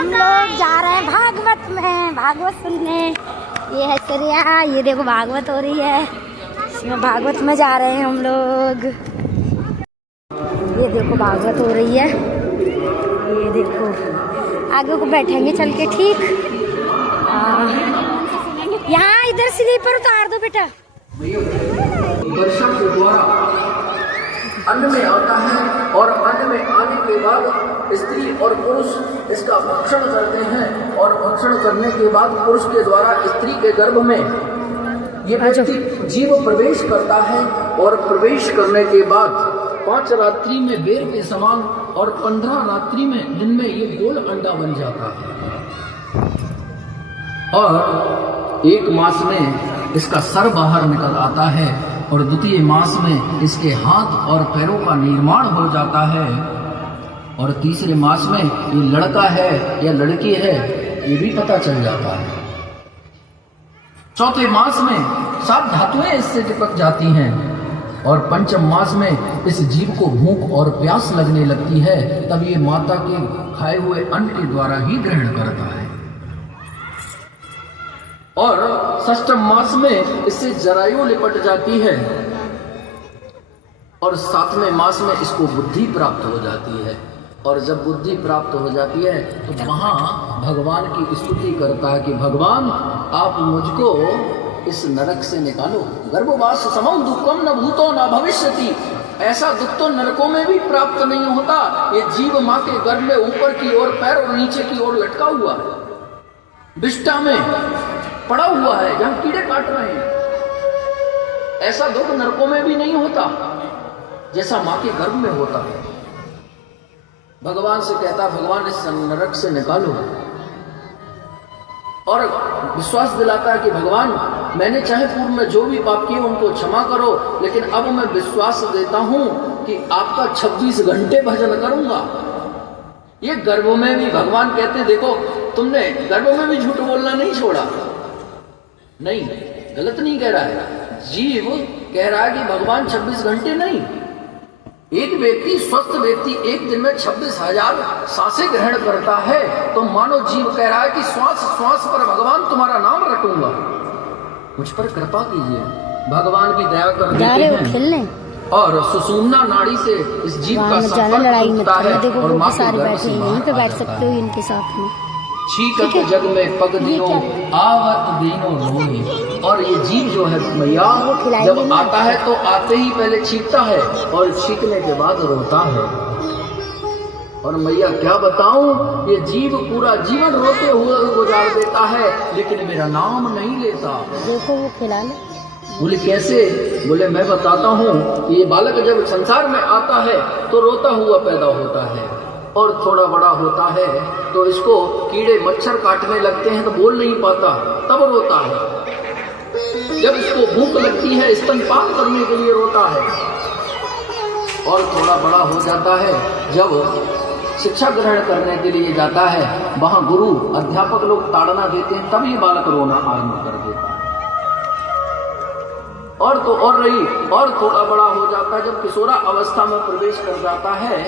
हम लोग जा रहे हैं भागवत में, भागवत सुनने। ये है श्रेया, ये देखो भागवत हो रही है, इसमें भागवत में जा रहे हैं हम लोग। ये देखो भागवत हो रही है, ये देखो आगे को बैठेंगे चल के। ठीक, यहाँ इधर स्लीपर उतार दो बेटा। दर्शन के द्वारा अन्न में आता है और अन्न में आने के बाद स्त्री और पुरुष इसका भक्षण करते हैं और भक्षण करने के बाद पुरुष के द्वारा स्त्री के गर्भ में ये व्यक्ति जीव प्रवेश करता है और प्रवेश करने के बाद 5 रात्रि में बेर के समान और 15 रात्रि में दिन में ये गोल अंडा बन जाता है और 1 मास में इसका सर बाहर निकल आता है और द्वितीय मास में इसके हाथ और पैरों का निर्माण हो जाता है और तीसरे मास में ये लड़का है या लड़की है ये भी पता चल जाता है। चौथे मास में 7 धातुएं इससे चिपक जाती हैं और पंचम मास में इस जीव को भूख और प्यास लगने लगती है, तब ये माता के खाए हुए अन्न के द्वारा ही ग्रहण करता है और 6वें मास में इससे जरायु लिपट जाती है और 7वें मास में इसको बुद्धि प्राप्त हो जाती है और जब बुद्धि प्राप्त हो जाती है तो वहां भगवान की स्तुति करता है कि भगवान आप मुझको इस नरक से निकालो। गर्भवास समम दुखम न भूतो न भविष्यति, ऐसा दुख तो नरकों में भी प्राप्त नहीं होता। ये जीव माँ के गर्भ में ऊपर की ओर पैर और नीचे की ओर लटका हुआ है, विष्ठा में पड़ा हुआ है जहां कीड़े काट रहे हैं। ऐसा दुख नरकों में भी नहीं होता जैसा मां के गर्भ में होता है। भगवान से कहता भगवान इस नरक से निकालो और विश्वास दिलाता है कि भगवान मैंने चाहे पूर्व में जो भी पाप किए उनको क्षमा करो, लेकिन अब मैं विश्वास देता हूं कि आपका 26 घंटे भजन करूंगा। ये गर्भ में भी भगवान कहते हैं देखो तुमने गर्भ में भी झूठ बोलना नहीं छोड़ा। नहीं, गलत नहीं कह रहा है, जीव कह रहा है कि भगवान 26 घंटे नहीं, एक व्यक्ति स्वस्थ व्यक्ति एक दिन में 26,000 सांसें ग्रहण करता है तो मानो जीव कह रहा है कि श्वास श्वास पर भगवान तुम्हारा नाम रटूंगा, मुझ पर कृपा कीजिए। भगवान की दया कर देते हैं और सुषुम्ना नाड़ी से इस जीव का संपर्क टूटता है और मां के गर्भ से यहीं पे बैठ सकते हो इनके साथ में। छीकत जग में पग दियो आवत दीनो रोही, और ये जीव जो है मैया जब आता है तो आते ही पहले छींकता है और छींकने के बाद रोता है। और मैया क्या बताऊं, ये जीव पूरा जीवन रोते हुए गुजार देता है लेकिन मेरा नाम नहीं लेता। देखो वो खिला ले। बोले कैसे? बोले मैं बताता हूँ कि ये बालक जब संसार में आता है तो रोता हुआ पैदा होता है और थोड़ा बड़ा होता है तो इसको कीड़े मच्छर काटने लगते हैं तो बोल नहीं पाता, तब रोता है। जब इसको भूख लगती है स्तनपान करने के लिए रोता है और थोड़ा बड़ा हो जाता है जब शिक्षा ग्रहण करने के लिए जाता है, वहां गुरु अध्यापक लोग ताड़ना देते हैं, तब ये बालक रोना आरंभ कर देता है। और तो और रही, और थोड़ा बड़ा हो जाता है, जब किशोरा अवस्था में प्रवेश कर जाता है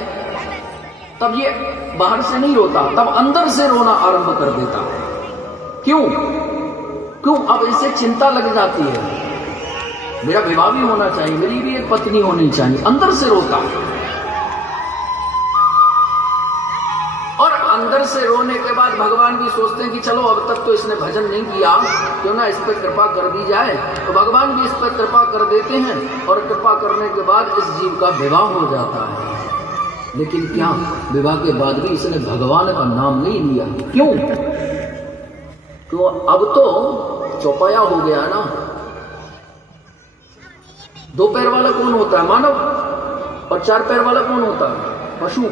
तब ये बाहर से नहीं रोता, तब अंदर से रोना आरंभ कर देता है। क्यों? अब इसे चिंता लग जाती है, मेरा विवाह भी होना चाहिए, मेरी भी एक पत्नी होनी चाहिए, अंदर से रोता है। और अंदर से रोने के बाद भगवान भी सोचते हैं कि चलो अब तक तो इसने भजन नहीं किया, क्यों ना इस पर कृपा कर दी जाए। तो भगवान भी इस पर कृपा कर देते हैं और कृपा करने के बाद इस जीव का विवाह हो जाता है। लेकिन क्या विवाह के बाद भी इसने भगवान का नाम नहीं लिया? क्यों? तो अब तो चौपाया हो गया ना। 2 पैर वाला कौन होता है? मानव। और 4 पैर वाला कौन होता है? पशु।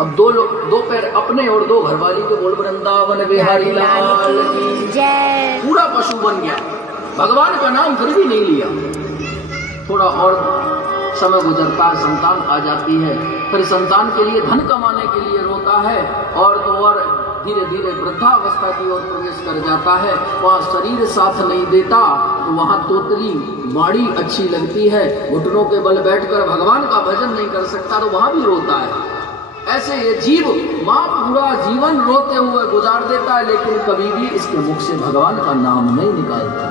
अब 2 पैर अपने और 2 घरवाली के बोल वृंदावन बिहारी लाल की जय। पूरा पशु बन गया, भगवान का नाम फिर भी नहीं लिया। थोड़ा और समय गुजरता है, संतान आ जाती है, फिर संतान के लिए धन कमाने के लिए रोता है और तो और धीरे धीरे वृद्धावस्था की ओर प्रवेश कर जाता है। वहाँ शरीर साथ नहीं देता तो वहाँ तोतली वाणी अच्छी लगती है, घुटनों के बल बैठकर भगवान का भजन नहीं कर सकता तो वहाँ भी रोता है। ऐसे ये जीव मां पूरा जीवन रोते हुए गुजार देता है, लेकिन कभी भी इसके मुख से भगवान का नाम नहीं निकालता।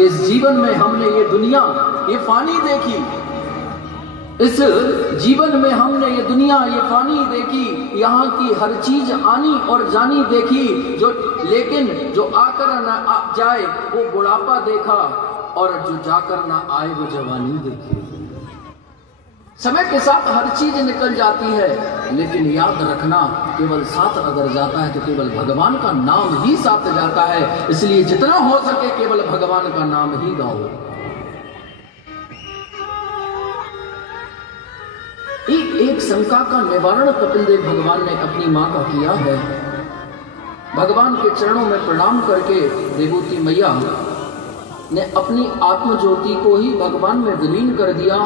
इस जीवन में हमने ये दुनिया, ये फानी देखी, इस जीवन में हमने ये दुनिया, ये फानी देखी, यहाँ की हर चीज आनी और जानी देखी, जो लेकिन जो आकर ना जाए वो बुढ़ापा देखा, और जो जाकर ना आए वो जवानी देखी। समय के साथ हर चीज निकल जाती है, लेकिन याद रखना, केवल साथ अगर जाता है तो केवल भगवान का नाम ही साथ जाता है। इसलिए जितना हो सके केवल भगवान का नाम ही गाओ। एक शंका का निवारण कपिल देव भगवान ने अपनी मां का किया है। भगवान के चरणों में प्रणाम करके देवूती मैया ने अपनी आत्म ज्योति को ही भगवान में विलीन कर दिया,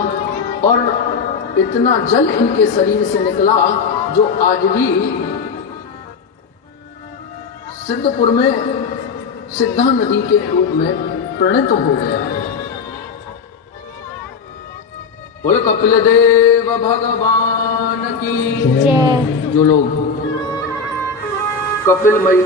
और इतना जल इनके शरीर से निकला जो आज भी सिद्धपुर में सिद्धा नदी के रूप में प्रणीत हो गया है। बोले कपिल देव भगवान की जय। जो लोग कपिल मई